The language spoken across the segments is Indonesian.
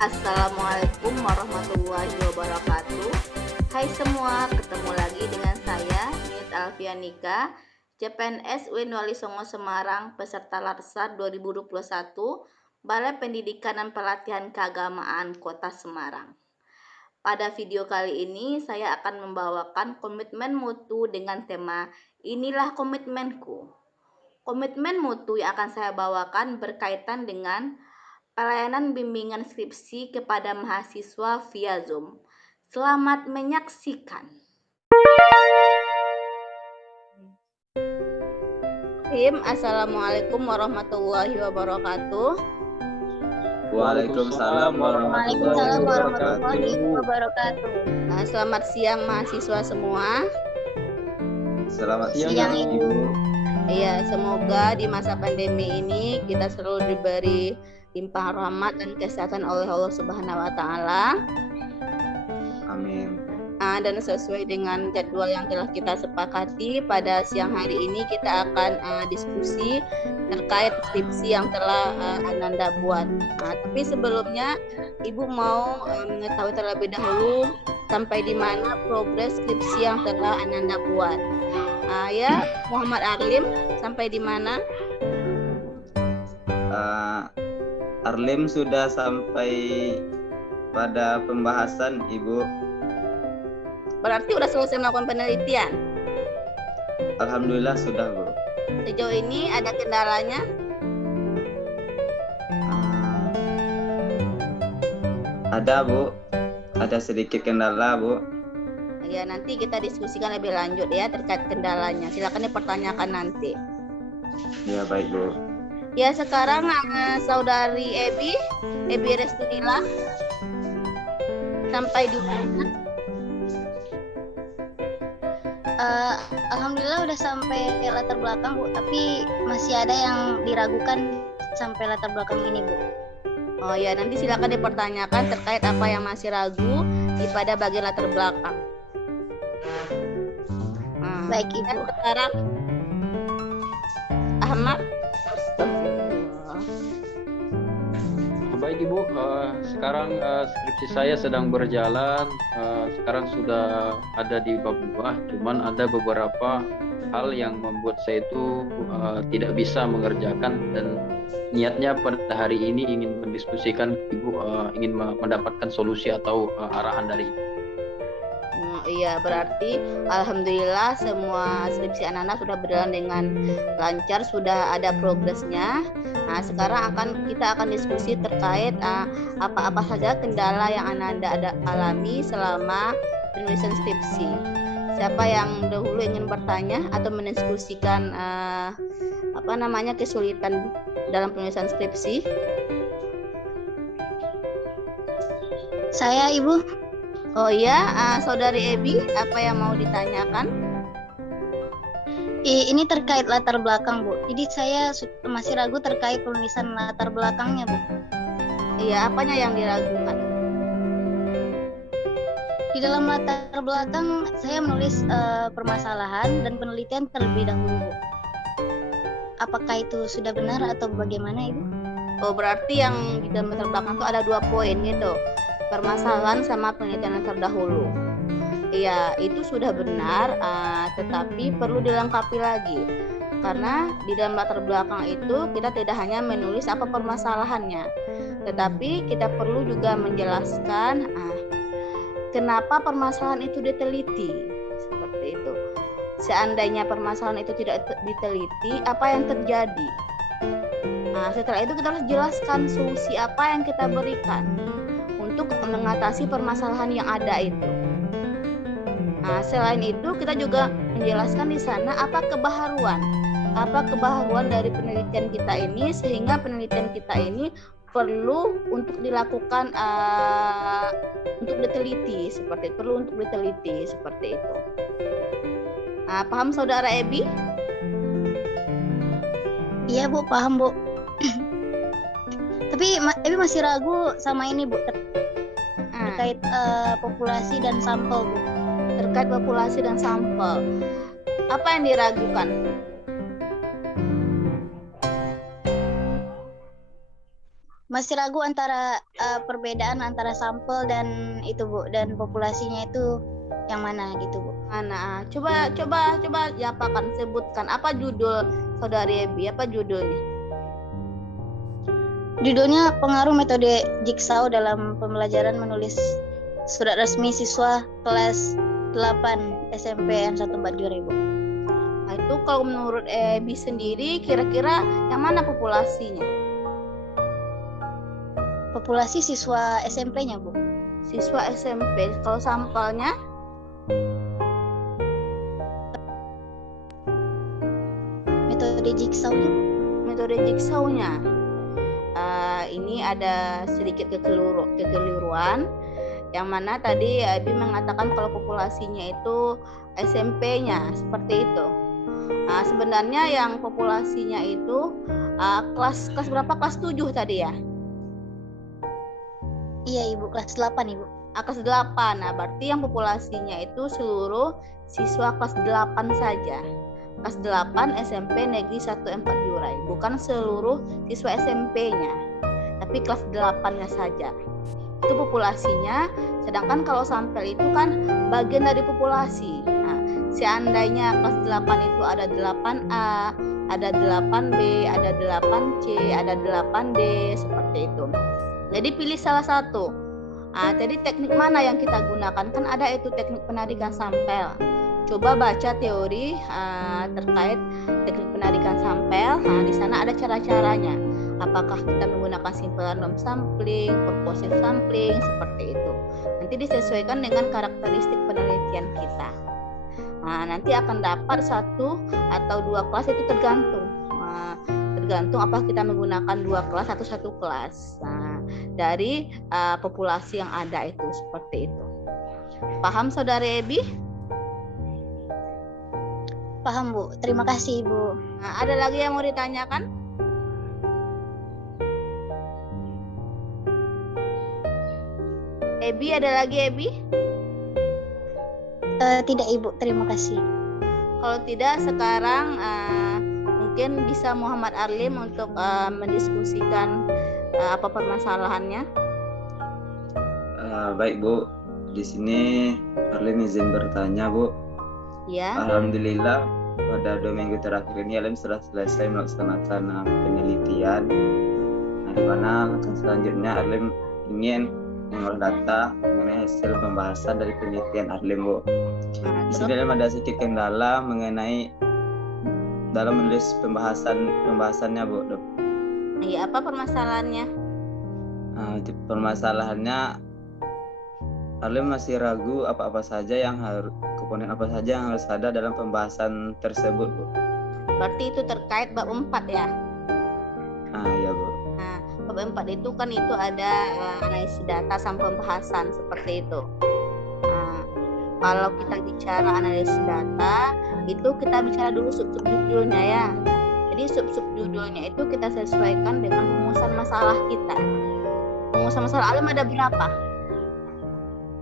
Assalamualaikum warahmatullahi wabarakatuh. Hai semua, ketemu lagi dengan saya, Nit Alfianika, CPNS UIN Wali Songo Semarang, peserta Larsar 2021, Balai Pendidikan dan Pelatihan Keagamaan Kota Semarang. Pada video kali ini, saya akan membawakan komitmen mutu dengan tema Inilah Komitmenku. Komitmen mutu yang akan saya bawakan berkaitan dengan pelayanan bimbingan skripsi kepada mahasiswa via Zoom. Selamat menyaksikan. Assalamualaikum warahmatullahi wabarakatuh. Waalaikumsalam warahmatullahi wabarakatuh. Selamat siang mahasiswa semua. Selamat siang Ibu. Iya, semoga di masa pandemi ini kita selalu diberi limpahan rahmat dan kesehatan oleh Allah Subhanahu wa taala. Amin. Dan sesuai dengan jadwal yang telah kita sepakati, pada siang hari ini kita akan diskusi terkait skripsi yang telah Ananda buat. Tapi sebelumnya Ibu mau mengetahui terlebih dahulu sampai di mana progres skripsi yang telah Ananda buat. Ya, Muhammad Arlim, sampai di mana? Arlim sudah sampai pada pembahasan, Ibu. Berarti udah selesai melakukan penelitian? Alhamdulillah sudah, Bu. Sejauh ini ada kendalanya? Ada, Bu. Ada sedikit kendala, Bu. Ya, nanti kita diskusikan lebih lanjut ya terkait kendalanya. Silakan dipertanyakan nanti. Ya, baik, Bu. Ya, sekarang saudari Ebi Restunila, sampai di mana? Alhamdulillah udah sampai latar belakang, Bu, tapi masih ada yang diragukan sampai latar belakang ini, Bu. Oh ya, nanti silakan dipertanyakan terkait apa yang masih ragu pada bagian latar belakang. Baik, Ibu. Sekarang Ahmad. Baik Ibu, sekarang skripsi saya sedang berjalan. Sekarang sudah ada di bab 2, cuman ada beberapa hal yang membuat saya itu tidak bisa mengerjakan, dan niatnya pada hari ini ingin mendiskusikan Ibu, ingin mendapatkan solusi atau arahan dari Ibu. Iya, berarti alhamdulillah semua skripsi anak-anak sudah berjalan dengan lancar, sudah ada progresnya. Sekarang kita akan diskusi terkait apa-apa saja kendala yang Ananda alami selama penulisan skripsi. Siapa yang dahulu ingin bertanya atau mendiskusikan kesulitan dalam penulisan skripsi? Saya, Ibu. Oh iya, saudari Ebi, apa yang mau ditanyakan? Ini terkait latar belakang, Bu. Jadi saya masih ragu terkait penulisan latar belakangnya, Bu. Iya, apanya yang diragukan? Di dalam latar belakang saya menulis permasalahan dan penelitian terlebih dahulu, Bu. Apakah itu sudah benar atau bagaimana, Ibu? Oh, berarti yang di dalam latar belakang itu ada 2 poin gitu. Permasalahan sama penelitian yang terdahulu. Iya, itu sudah benar, tetapi perlu dilengkapi lagi. Karena di dalam latar belakang itu kita tidak hanya menulis apa permasalahannya, tetapi kita perlu juga menjelaskan kenapa permasalahan itu diteliti. Seperti itu. Seandainya permasalahan itu tidak diteliti, apa yang terjadi? Setelah itu kita harus jelaskan solusi apa yang kita berikan untuk mengatasi permasalahan yang ada itu. Selain itu kita juga menjelaskan di sana apa kebaharuan dari penelitian kita ini, sehingga penelitian kita ini perlu untuk dilakukan untuk diteliti seperti itu. Paham saudara Ebi? Iya, Bu, paham, Bu. Tapi Ebi masih ragu sama ini, Bu, terkait populasi dan sampel, Bu. Terkait populasi dan sampel, apa yang diragukan? Masih ragu antara perbedaan antara sampel dan itu Bu, dan populasinya itu yang mana gitu Bu. Mana? Coba ya Pak kan sebutkan apa judul Saudari Ebi, apa judulnya? Judulnya pengaruh metode jigsaw dalam pembelajaran menulis surat resmi siswa kelas 8 SMP N14 Jura Bu. Nah, itu kalau menurut Ebi sendiri kira-kira yang mana populasinya? Populasi siswa SMP-nya Bu. Siswa SMP. Kalau sampelnya? Metode jigsaw-nya Bu. Metode jigsaw-nya. Ini ada sedikit kekeliruan yang mana tadi Ebi mengatakan kalau populasinya itu SMP-nya seperti itu. Nah, sebenarnya yang populasinya itu kelas berapa? Kelas 7 tadi ya? Iya Ibu, kelas 8 Ibu. Kelas 8. Nah, berarti yang populasinya itu seluruh siswa kelas 8 saja. Kelas 8 SMP Negeri 1 4 Jurai, bukan seluruh siswa SMP-nya, tapi kelas 8-nya saja. Itu populasinya. Sedangkan kalau sampel itu kan bagian dari populasi. Nah, seandainya kelas 8 itu ada 8A, ada 8B, ada 8C, ada 8D, seperti itu. Jadi pilih salah satu. Jadi teknik mana yang kita gunakan? Kan ada itu teknik penarikan sampel. Coba baca teori terkait teknik penarikan sampel. Nah, di sana ada cara-caranya. Apakah kita menggunakan simple random sampling, purposive sampling, seperti itu. Nanti disesuaikan dengan karakteristik penelitian kita. Nah, nanti akan dapat 1 atau 2 kelas, itu tergantung apa kita menggunakan 2 kelas atau 1 kelas. Nah, dari populasi yang ada itu seperti itu. Paham Saudari Ebi? Paham Bu, terima kasih Ibu. Nah, ada lagi yang mau ditanyakan? Ebi, ada lagi Ebi? Tidak Ibu, terima kasih. Kalau tidak, sekarang mungkin bisa Muhammad Arlim untuk mendiskusikan apa permasalahannya. Baik Bu, di sini Arlim izin bertanya Bu. Ya. Alhamdulillah pada 2 minggu terakhir ini Arlim sudah selesai melaksanakan penelitian. Nah, di mana langkah selanjutnya Arlim ingin mengolah data mengenai hasil pembahasan dari penelitian Arlim Bu. Di sini Arlim ada sedikit kendala mengenai dalam menulis pembahasannya Bu. Iya, apa permasalahannya? Permasalahannya Arlim masih ragu komponen apa saja yang harus ada dalam pembahasan tersebut Bu. Berarti itu terkait bab 4 ya? Iya Bu. Nah, bab 4 itu kan itu ada analisis data sama pembahasan seperti itu. Kalau kita bicara analisis data, itu kita bicara dulu sub-sub judulnya ya. Jadi sub-sub judulnya itu kita sesuaikan dengan rumusan masalah kita. Rumusan masalah Arlim ada berapa?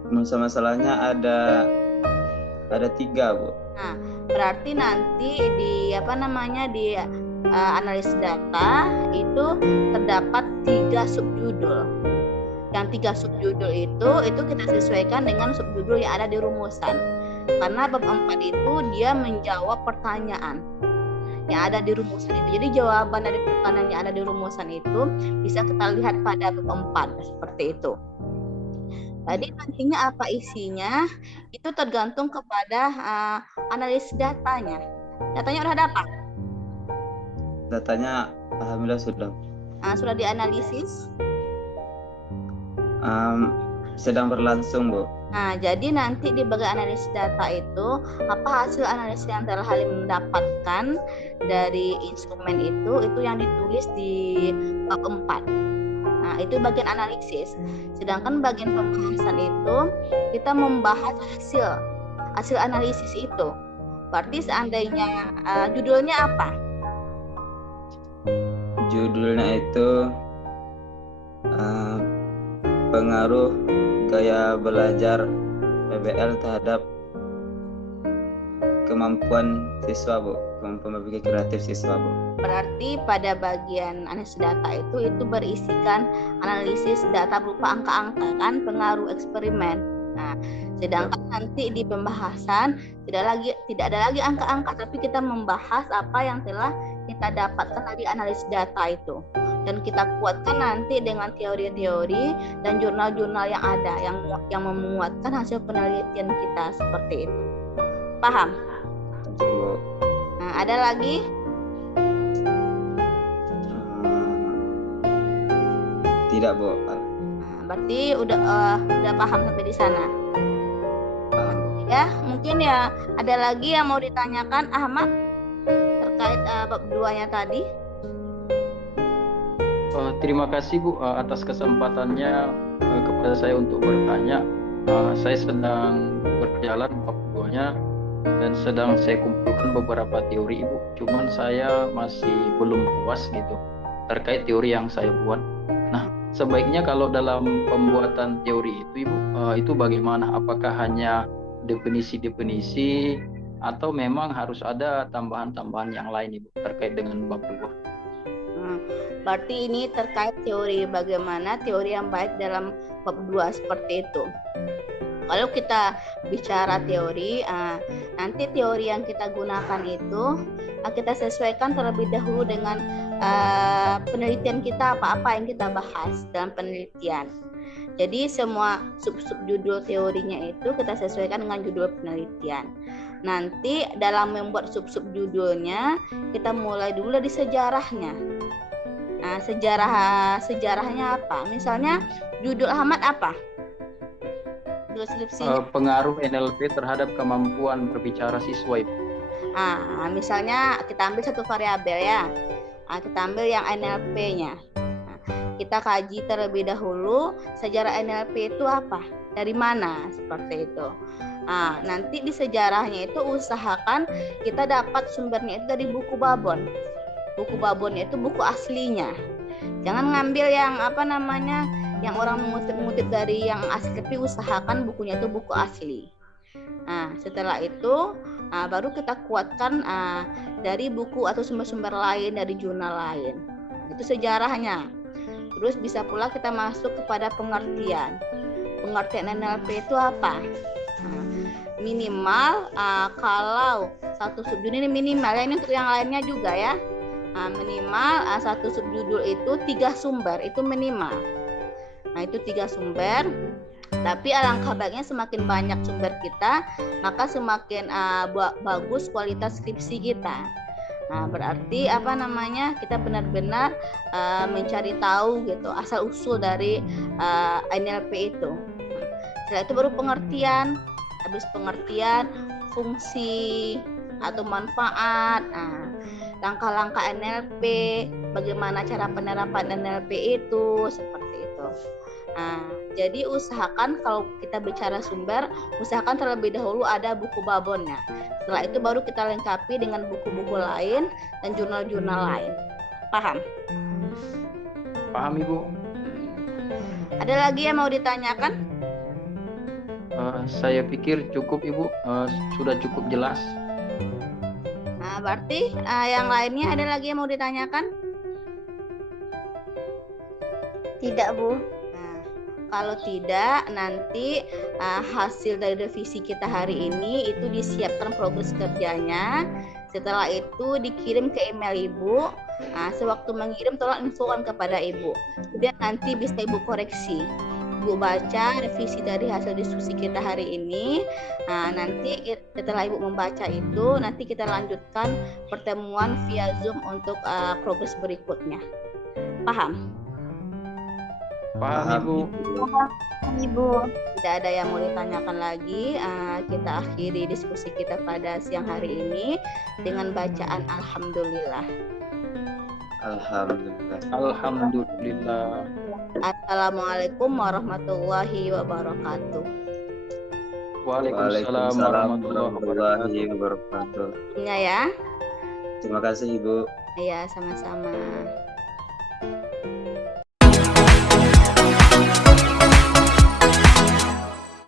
Rumusan masalahnya ada 3 Bu. Nah, berarti nanti di analisis data itu terdapat 3 subjudul. Yang 3 subjudul itu kita sesuaikan dengan subjudul yang ada di rumusan. Karena bab 4 itu dia menjawab pertanyaan yang ada di rumusan itu. Jadi jawaban dari pertanyaan yang ada di rumusan itu bisa kita lihat pada bab 4 seperti itu. Jadi nantinya apa isinya itu tergantung kepada analisis datanya. Datanya udah dapat? Datanya alhamdulillah sudah. Sudah dianalisis? Sedang berlangsung Bu. Nah, jadi nanti di bagian analisis data itu apa hasil analisis yang telah Halim mendapatkan dari instrumen itu yang ditulis di bab 4. Nah, itu bagian analisis. Sedangkan bagian pembahasan itu kita membahas hasil analisis itu. Berarti seandainya judulnya apa? Judulnya itu pengaruh gaya belajar PBL terhadap kemampuan siswa Bu. kemampuan berpikir kreatif siswa, Bu. Berarti pada bagian analisis data itu berisikan analisis data berupa angka-angka kan, pengaruh eksperimen. Nah, sedangkan nanti di pembahasan tidak ada lagi angka-angka, tapi kita membahas apa yang telah kita dapatkan dari analisis data itu, dan kita kuatkan nanti dengan teori-teori dan jurnal-jurnal yang ada yang memuatkan hasil penelitian kita seperti itu. Paham? Bu. Nah, ada lagi? Tidak, Bu. Nah, berarti udah paham sampai di sana. Ya, mungkin ya ada lagi yang mau ditanyakan Ahmad terkait bab 2-nya tadi. Terima kasih Bu atas kesempatannya kepada saya untuk bertanya. Saya sedang berjalan bab 2-nya dan sedang saya kumpulkan beberapa teori Ibu. Cuman saya masih belum puas gitu terkait teori yang saya buat. Nah, sebaiknya kalau dalam pembuatan teori itu Ibu, itu bagaimana? Apakah hanya definisi-definisi atau memang harus ada tambahan-tambahan yang lain Ibu terkait dengan bab 2? Berarti ini terkait teori, bagaimana teori yang baik dalam bab 2 seperti itu. Kalau kita bicara teori, nanti teori yang kita gunakan itu kita sesuaikan terlebih dahulu dengan penelitian kita, apa-apa yang kita bahas dalam penelitian. Jadi semua sub-judul teorinya itu kita sesuaikan dengan judul penelitian. Nanti dalam membuat sub judulnya kita mulai dulu dari sejarahnya. Nah, sejarahnya apa? Misalnya judul Ahmad apa? Judul skripsinya. Pengaruh NLP terhadap kemampuan berbicara siswa. Misalnya kita ambil satu variabel ya. Kita ambil yang NLP-nya. Kita kaji terlebih dahulu sejarah NLP itu apa, dari mana, seperti itu. Nanti di sejarahnya itu usahakan kita dapat sumbernya itu dari buku babon. Buku babonnya itu buku aslinya. Jangan ngambil yang yang orang mengutip dari yang asli, tapi usahakan bukunya itu buku asli. Setelah itu baru kita kuatkan dari buku atau sumber-sumber lain, dari jurnal lain. Itu sejarahnya. Terus bisa pula kita masuk kepada pengertian. Pengertian NLP itu apa? Minimal kalau satu subjudul ini minimal ya, ini untuk yang lainnya juga ya. Minimal satu subjudul itu 3 sumber itu minimal. Nah, itu 3 sumber. Tapi alangkah baiknya semakin banyak sumber kita, maka semakin bagus kualitas skripsi kita. Berarti kita benar-benar mencari tahu gitu asal usul dari NLP itu. Setelah itu baru pengertian. Habis pengertian, fungsi atau manfaat, langkah-langkah NLP, bagaimana cara penerapan NLP itu, seperti itu. Jadi usahakan kalau kita bicara sumber, usahakan terlebih dahulu ada buku babonnya. Setelah itu baru kita lengkapi dengan buku-buku lain dan jurnal-jurnal lain. Paham? Paham Ibu. Ada lagi yang mau ditanyakan? Saya pikir cukup Ibu, sudah cukup jelas. Berarti yang lainnya ada lagi yang mau ditanyakan? Tidak, Bu. Kalau tidak, nanti hasil dari revisi kita hari ini itu disiapkan progres kerjanya. Setelah itu dikirim ke email Ibu. Sewaktu mengirim tolong infokan kepada Ibu. Kemudian nanti bisa Ibu koreksi. Ibu baca revisi dari hasil diskusi kita hari ini. Nanti setelah Ibu membaca itu, nanti kita lanjutkan pertemuan via Zoom untuk progres berikutnya. Paham? Paham Ibu. Ibu. Tidak ada yang mau ditanyakan lagi. Kita akhiri diskusi kita pada siang hari ini dengan bacaan Alhamdulillah. Alhamdulillah. Alhamdulillah. Assalamualaikum warahmatullahi wabarakatuh. Waalaikumsalam warahmatullahi wabarakatuh. Ya. Terima kasih Ibu. Iya, sama-sama.